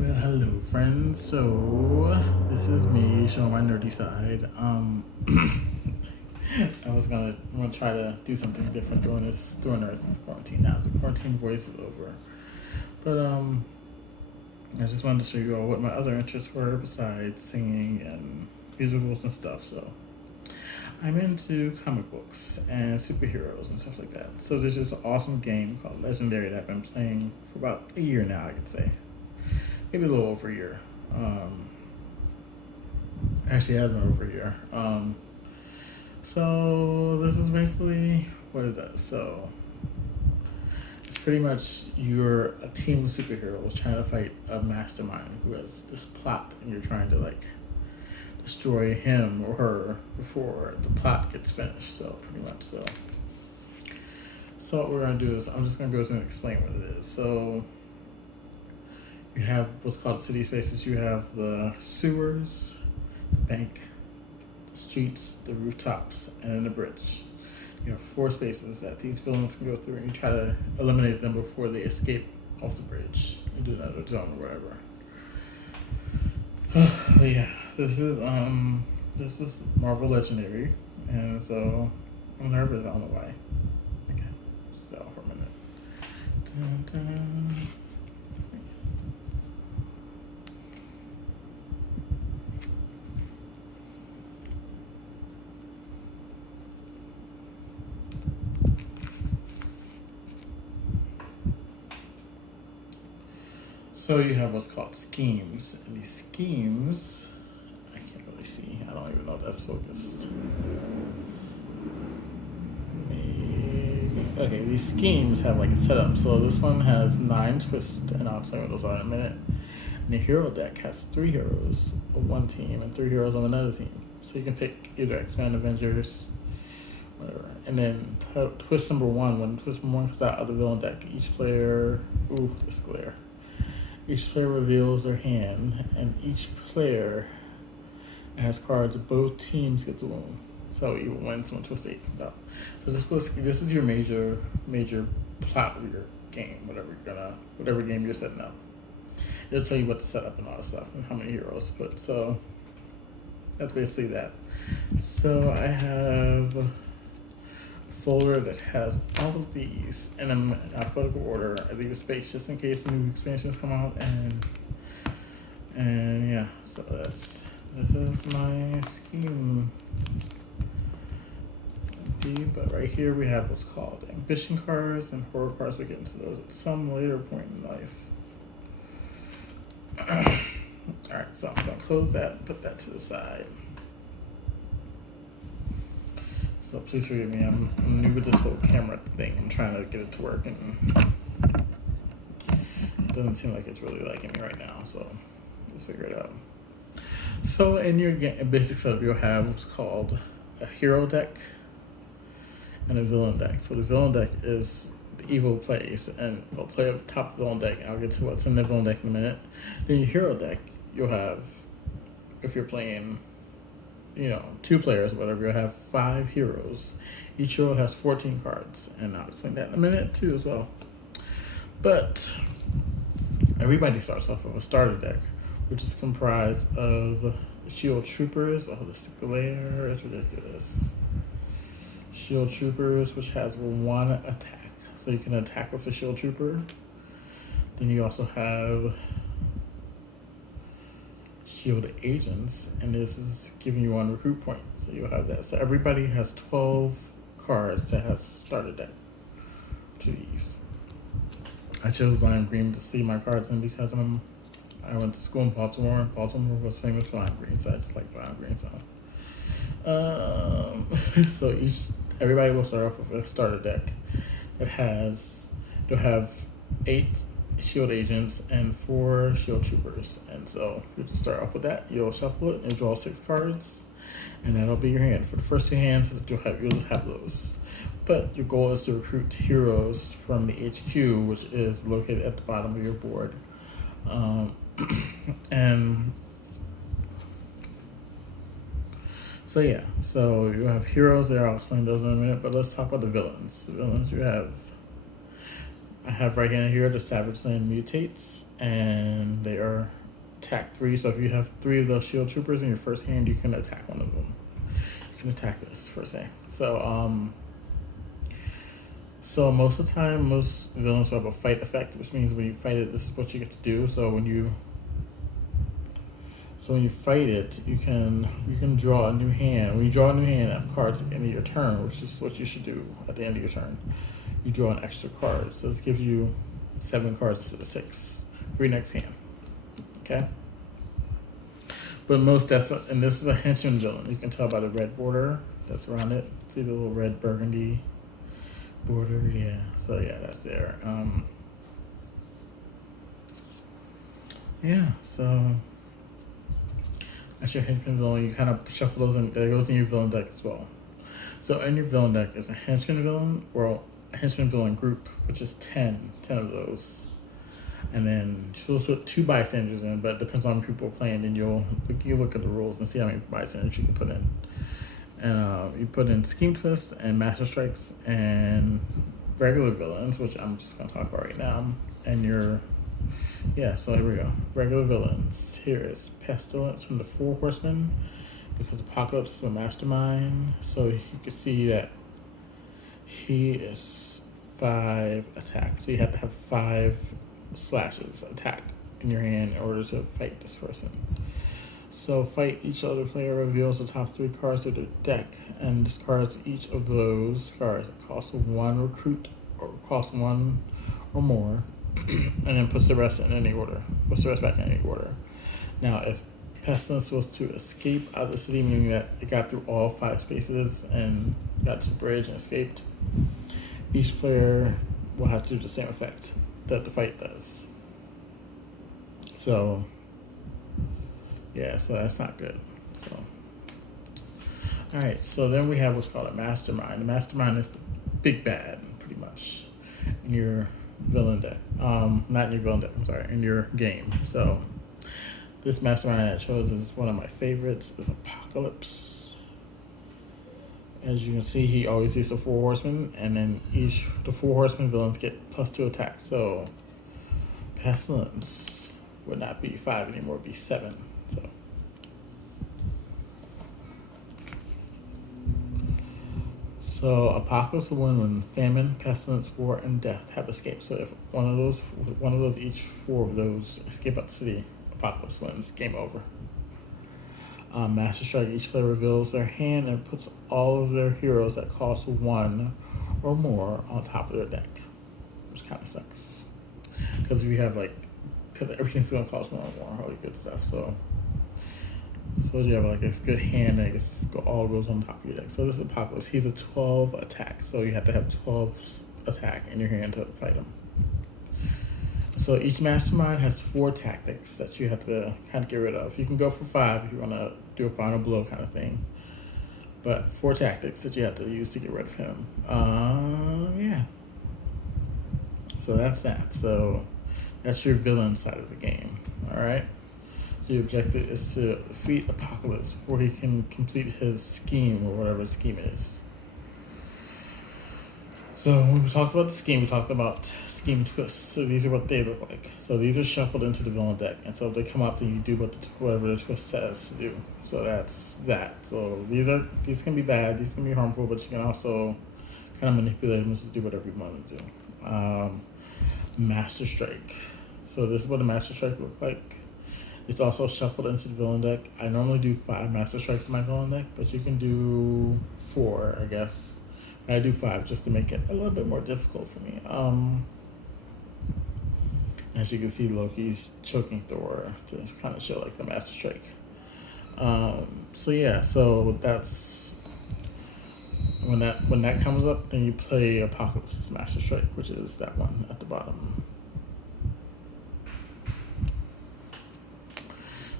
Well, hello, friends. So, this is me showing my nerdy side. I'm gonna try to do something different during this quarantine. Now the quarantine voice is over, but I just wanted to show you all what my other interests were besides singing and musicals and stuff. So, I'm into comic books and superheroes and stuff like that. So there's this awesome game called Legendary that I've been playing for about a year now, I could say. Maybe a little over a year. Actually, it has been over a year. So this is basically what it does. So it's pretty much you're a team of superheroes trying to fight a mastermind who has this plot, and you're trying to destroy him or her before the plot gets finished. So pretty much so. So what we're gonna do is I'm just gonna go through and explain what it is. So you have what's called city spaces. You have the sewers, the bank, the streets, the rooftops, and then the bridge. You have 4 spaces that these villains can go through, and you try to eliminate them before they escape off the bridge. You do another zone or whatever. But yeah, this is Marvel Legendary, and so I'm nervous. I don't know why. Okay, so for a minute. Dun, dun. So you have what's called schemes, and these schemes, I can't really see. I don't even know if that's focused. Maybe. Okay, these schemes have a setup. So this one has 9 twists, and I'll explain what those are in a minute. And the hero deck has 3 heroes of one team and 3 heroes of another team. So you can pick either X-Men, Avengers, whatever. And then twist number 1, when twist number 1 comes out of the villain deck, each player, this glare. Each player reveals their hand, and each player has cards both teams get to win. So you win someone twist 8 comes out. So this is your major plot of your game, whatever game you're setting up. It'll tell you what to set up and all that stuff and how many heroes to put. So that's basically that. So I have a folder that has all of these in alphabetical order. I leave a space just in case new expansions come out, and yeah. So this is my scheme. But right here we have what's called ambition cards and horror cards. We get into those at some later point in life. All right, so I'm gonna close that and put that to the side. So please forgive me, I'm new with this whole camera thing. I'm trying to get it to work, and it doesn't seem like it's really liking me right now, so we'll figure it out. So in your basic setup, you'll have what's called a hero deck and a villain deck. So the villain deck is the evil plays, and we'll play a top villain deck, and I'll get to what's in the villain deck in a minute. Then your hero deck, you'll have, if you're playing 2 players, whatever, you'll have 5 heroes. Each hero has 14 cards, and I'll explain that in a minute too as well. But everybody starts off with a starter deck, which is comprised of shield troopers. Oh, this glare is ridiculous. Shield troopers, which has 1 attack, so you can attack with a shield trooper. Then you also have shield agents, and this is giving you 1 recruit point, so you'll have that. So everybody has 12 cards that has starter deck to these. I chose lime green to see my cards in because I went to school in Baltimore, and Baltimore was famous for lime green, so I just like lime green. So everybody will start off with a starter deck that they'll have 8 shield agents and 4 shield troopers, and so you just start off with that. You'll shuffle it and draw 6 cards, and that'll be your hand. For the first 2 hands, you'll just have those. But your goal is to recruit heroes from the HQ, which is located at the bottom of your board. And so yeah, so you have heroes there. I'll explain those in a minute, but let's talk about the villains. The villains, you have I have right hand here the Savage Land Mutates, and they are attack 3. So if you have 3 of those Shield Troopers in your first hand, you can attack one of them. You can attack this per se. So most of the time, most villains have a fight effect, which means when you fight it, this is what you get to do. So when you fight it, you can draw a new hand. When you draw a new hand, have cards at the end of your turn, which is what you should do at the end of your turn. You draw an extra card. So this gives you 7 cards instead of 6 for your next hand. Okay? But and this is a henchman villain. You can tell by the red border that's around it. See the little red burgundy border? Yeah. So yeah, that's there. Yeah, so that's your henchman villain. You kind of shuffle those in. That goes in your villain deck as well. So in your villain deck is a henchman villain, or a henchman villain group, which is 10 of those. And then she'll put 2 bystanders in, but it depends on people playing. And you look at the rules and see how many bystanders you can put in. And you put in Scheme Twist and Master Strikes and regular villains, which I'm just going to talk about right now. And so here we go. Regular villains. Here is Pestilence from the 4 Horsemen, because Apocalypse is a Mastermind. So you can see that he is 5 attacks. So you have to have 5 slashes attack in your hand in order to fight this person. So fight, each other player reveals the top 3 cards of their deck and discards each of those cards that cost 1 recruit or cost 1 or more, and then puts the rest in any order. Puts the rest back in any order. Now, if Pestilence was to escape out of the city, meaning that it got through all 5 spaces and got to the bridge and escaped, each player will have to do the same effect that the fight does. So yeah, so that's not good. So, all right, so then we have what's called a Mastermind. The Mastermind is the big bad, pretty much, in your villain deck. Not in your villain deck, I'm sorry, in your game. So this Mastermind I chose is one of my favorites. Is Apocalypse. As you can see, he always uses the 4 Horsemen, and then the 4 Horsemen villains get +2 attack. So Pestilence would not be 5 anymore, it'd be 7. So Apocalypse will win when Famine, Pestilence, War, and Death have escaped. So if one of those, each 4 of those escape out the city, Apocalypse wins. Game over. Master Strike, each player reveals their hand and puts all of their heroes that cost 1 or more on top of their deck, which kind of sucks. Because if you have because everything's going to cost 1 or more, all good stuff. So suppose you have a good hand and it all goes on top of your deck. So this is Apocalypse. He's a 12 attack, so you have to have 12 attack in your hand to fight him. So each Mastermind has 4 tactics that you have to kind of get rid of. You can go for 5 if you want to do a final blow kind of thing. But 4 tactics that you have to use to get rid of him. Yeah. So that's that. So that's your villain side of the game. All right. So your objective is to defeat Apocalypse before he can complete his scheme or whatever his scheme is. So when we talked about the scheme, we talked about scheme twists. So these are what they look like. So these are shuffled into the villain deck. And so if they come up, then you do whatever the twist says to do. So that's that. So these can be bad, these can be harmful, but you can also kind of manipulate them to do whatever you want to do. Master Strike. So this is what a Master Strike looks like. It's also shuffled into the villain deck. I normally do 5 Master Strikes in my villain deck, but you can do 4, I guess. I do 5 just to make it a little bit more difficult for me. As you can see, Loki's choking Thor to kind of show the Master Strike. So yeah, so that's when that comes up, then you play Apocalypse's Master Strike, which is that one at the bottom.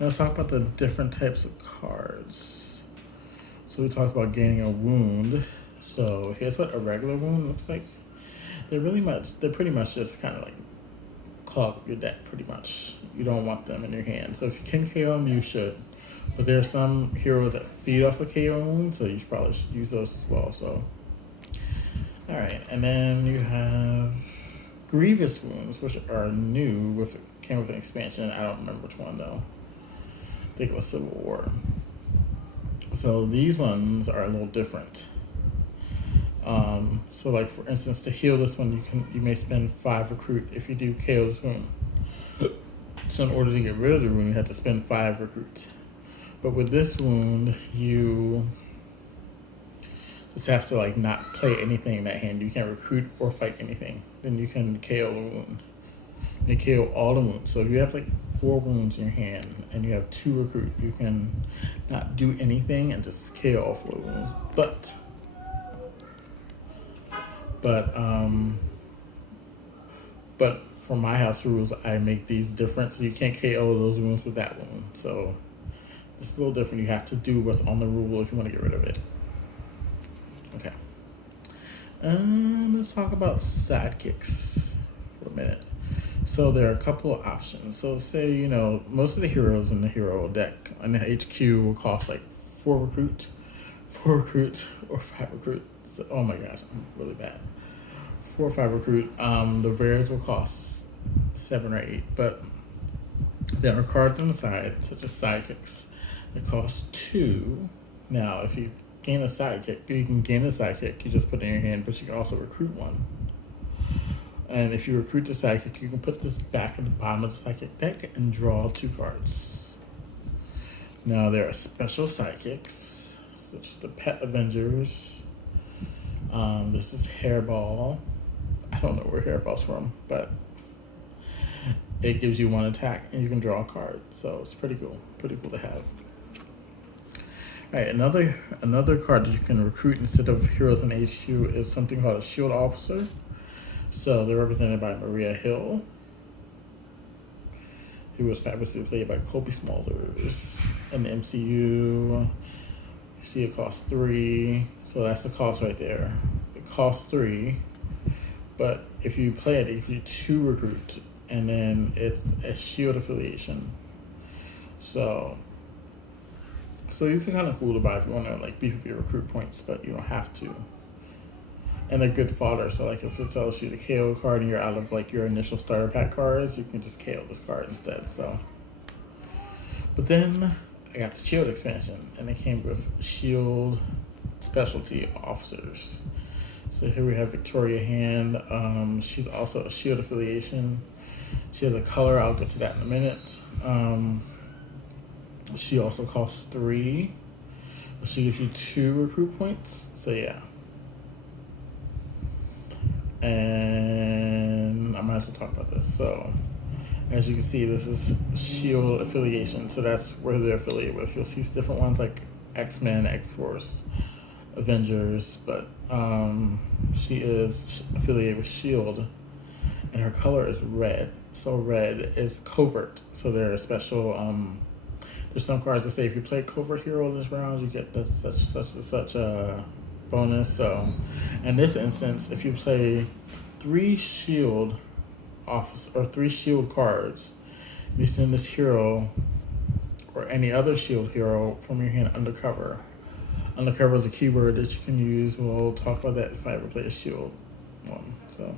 Now let's talk about the different types of cards. So we talked about gaining a wound. So here's what a regular wound looks like. They're pretty much just kind of clog up your deck pretty much. You don't want them in your hand. So if you can KO them, you should. But there are some heroes that feed off a KO wound, so you probably should use those as well. So, all right, and then you have grievous wounds, which are new, came with an expansion. I don't remember which one though. I think it was Civil War. So these ones are a little different. So like for instance, to heal this one, you may spend 5 recruit if you do KO this wound. So in order to get rid of the wound, you have to spend 5 recruit. But with this wound, you just have to like not play anything in that hand. You can't recruit or fight anything. Then you can KO the wound. You KO all the wounds. So if you have like 4 wounds in your hand and you have 2 recruit, you can not do anything and just KO all 4 wounds. But for my house rules, I make these different, so you can't KO those wounds with that wound. So it's a little different. You have to do what's on the rule if you want to get rid of it. Okay. Let's talk about sidekicks for a minute. So there are a couple of options. So say, most of the heroes in the hero deck on the HQ will cost like 4 recruit, or 5 recruit. So, oh my gosh, I'm really bad. 4 or 5 recruit. The rares will cost 7 or 8, but there are cards on the side, such as sidekicks, that cost 2. Now, if you gain a sidekick, you can gain a sidekick, you just put it in your hand, but you can also recruit one. And if you recruit the sidekick, you can put this back at the bottom of the sidekick deck and draw 2 cards. Now, there are special sidekicks, such as the Pet Avengers. This is Hairball. I don't know where Hairball's from, but it gives you 1 attack and you can draw a card. So it's pretty cool to have. All right, another card that you can recruit instead of heroes in HQ is something called a Shield Officer. So they're represented by Maria Hill, who was fabulously played by Kobe Smulders in the MCU. You see it costs 3, so that's the cost right there. It costs 3, but if you play it, it gives you 2 recruit, and then it's a shield affiliation. So these are kind of cool to buy if you want to like beef up your recruit points, but you don't have to. And they're good fodder. So like if it tells you the KO card and you're out of like your initial starter pack cards, you can just KO this card instead. So, but then I got the Shield expansion, and it came with Shield specialty officers. So here we have Victoria Hand. She's also a Shield affiliation. She has a color. I'll get to that in a minute. She also costs 3. She gives you 2 recruit points. So yeah. And I might as well talk about this. So as you can see, this is Shield affiliation. So that's where they're affiliated with. You'll see different ones like X-Men, X-Force, Avengers, but she is affiliated with Shield, and her color is red. So red is covert. So there are special. There's some cards that say if you play covert hero this round, you get such a bonus. So in this instance, if you play 3 shield office or 3 shield cards, you send this hero or any other shield hero from your hand undercover. Undercover is a keyword that you can use. We'll talk about that if I ever play a shield one. So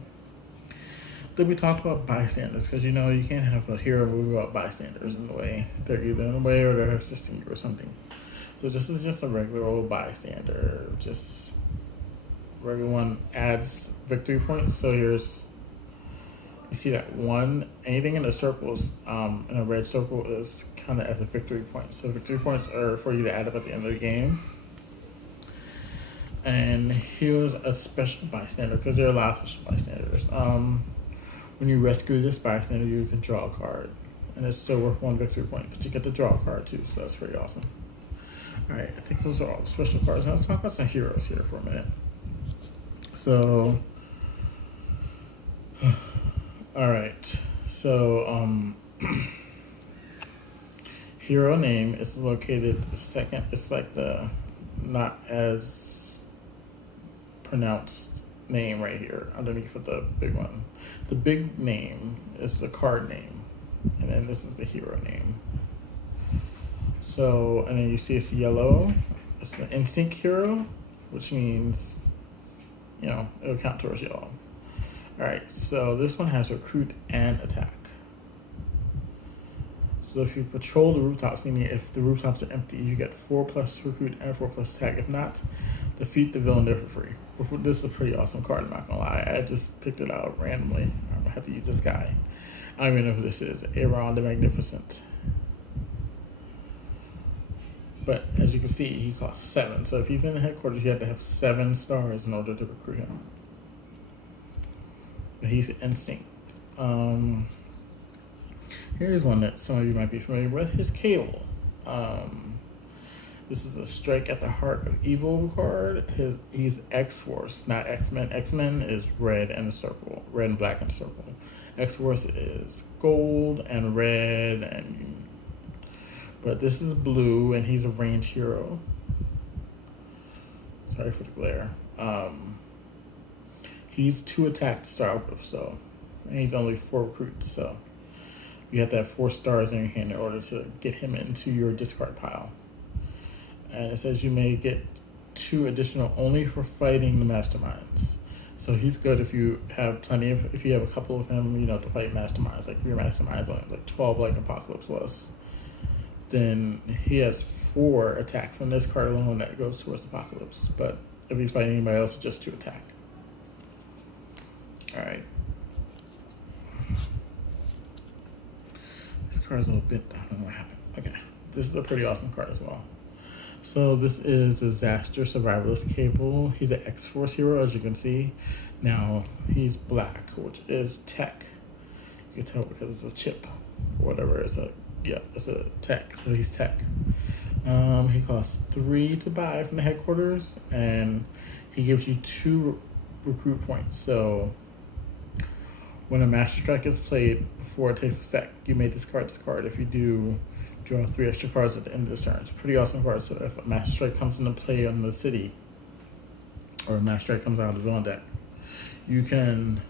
then we talked about bystanders, because you can't have a hero without bystanders in the way. They're either in the way or they're assisting you or something. So this is just a regular old bystander. Just regular one adds victory points. So you see that 1, anything in the circles, in a red circle is kind of as a victory point. So victory points are for you to add up at the end of the game. And here's a special bystander, because there are a lot of special bystanders. When you rescue this bystander, you can draw a card, and it's still worth 1 victory point, but you get to draw a card too, so that's pretty awesome. All right, I think those are all the special cards. Now let's talk about some heroes here for a minute. So, all right, so hero name is located second. It's like the not as pronounced name right here underneath of the big one. The big name is the card name, and then this is the hero name. So, and then you see it's yellow. It's an instinct hero, which means it'll count towards y'all. Alright, so this one has recruit and attack. So if you patrol the rooftops, meaning if the rooftops are empty, you get 4+ recruit and 4+ attack. If not, defeat the villain there for free. This is a pretty awesome card, I'm not gonna lie. I just picked it out randomly. I'm gonna have to use this guy. I don't even know who this is. Aaron the Magnificent. But as you can see, he costs 7. So if he's in the headquarters, you have to have 7 stars in order to recruit him. But he's instinct. Here's one that some of you might be familiar with. Here's Cable. This is a Strike at the Heart of Evil card. He's X-Force, not X-Men. X-Men is red and a circle, red and black and a circle. X-Force is gold and red, but this is blue, and he's a range hero. Sorry for the glare. He's 2 attack to start with, and he's only 4 recruits, so you have to have 4 stars in your hand in order to get him into your discard pile. And it says you may get 2 additional only for fighting the Masterminds. So he's good if you have if you have a couple of him, to fight Masterminds, like your Masterminds only like 12 like Apocalypse was. Then he has 4 attack from this card alone that goes towards Apocalypse. But if he's fighting anybody else, it's just 2 attack. Alright. This card's a little bit, I don't know what happened. Okay. This is a pretty awesome card as well. So this is Disaster Survivalist Cable. He's an X-Force hero, as you can see. Now, he's black, which is tech. You can tell because it's a chip or whatever. It's a tech, so he's tech. He costs 3 to buy from the headquarters, and he gives you 2 recruit points. So when a Master Strike is played before it takes effect, you may discard this card. If you do, draw 3 extra cards at the end of the turn. It's a pretty awesome card. So if a Master Strike comes into play on the city, or a Master Strike comes out of the villain deck, you can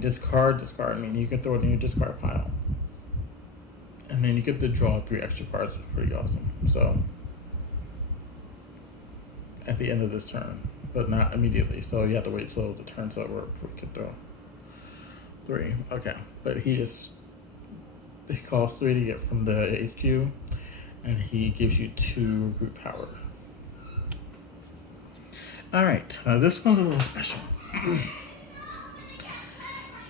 discard, I mean, you can throw it in your discard pile. And then you get to draw 3 extra cards, which is pretty awesome. So at the end of this turn, but not immediately. So you have to wait till the turn's over before you can throw 3. Okay, but he costs 3 to get from the HQ, and he gives you 2 recruit power. Alright, this one's a little special.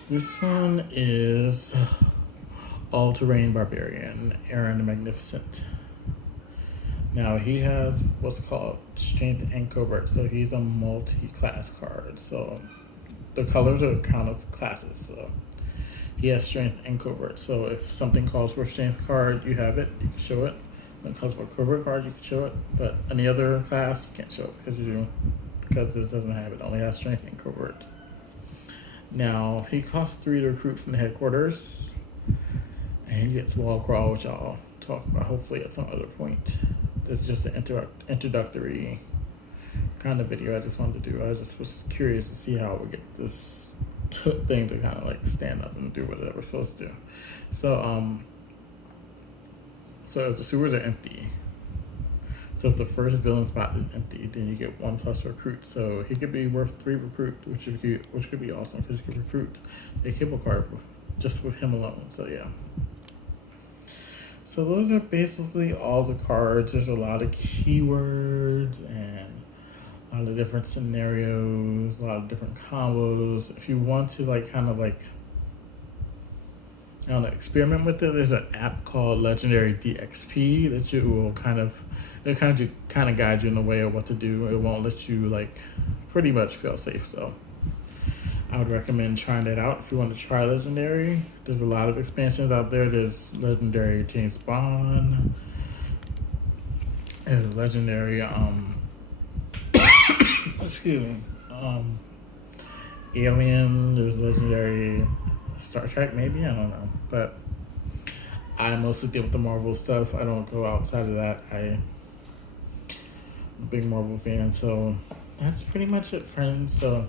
This one is All-Terrain Barbarian, Aaron the Magnificent. Now he has what's called Strength and Covert, so he's a multi-class card. So the colors are count as classes. So he has Strength and Covert. So if something calls for a Strength card, you have it, you can show it. When it calls for a Covert card, you can show it. But any other class, you can't show it because this doesn't have it. It only has Strength and Covert. Now he costs 3 to recruit from the headquarters, and he gets Wall Crawl, which I'll talk about hopefully at some other point. This is just an introductory kind of video I just wanted to do. I just was curious to see how we get this thing to kind of like stand up and do what it was supposed to do. So if the sewers are empty, so if the first villain spot is empty, then you get 1+ recruit. So he could be worth 3 recruit, which could be awesome because you could recruit a Cable card just with him alone. So yeah. So those are basically all the cards. There's a lot of keywords and a lot of different scenarios, a lot of different combos. If you want to experiment with it, there's an app called Legendary DXP that you will kind of guide you in the way of what to do. It won't let you pretty much feel safe. So I would recommend trying that out if you want to try Legendary. There's a lot of expansions out there. There's Legendary James Bond. There's Legendary excuse me. Alien. There's Legendary Star Trek, maybe, I don't know. But I mostly deal with the Marvel stuff. I don't go outside of that. I'm a big Marvel fan, so that's pretty much it, friends. So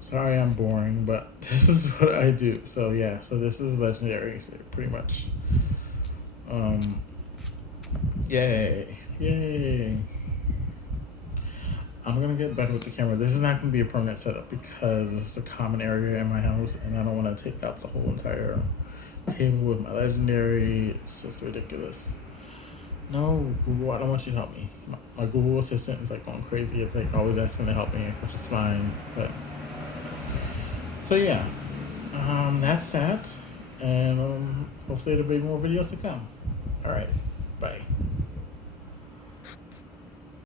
sorry I'm boring, but this is what I do. So yeah, so this is Legendary, so pretty much yay. I'm gonna get better with the camera. This is not gonna be a permanent setup because it's a common area in my house, and I don't want to take up the whole entire table with my legendary. It's just ridiculous. No, Google, I don't want you to help me. My Google Assistant is like going crazy. It's like always asking to help me, which is fine. But so yeah, that's that, and hopefully there'll be more videos to come. All right, bye.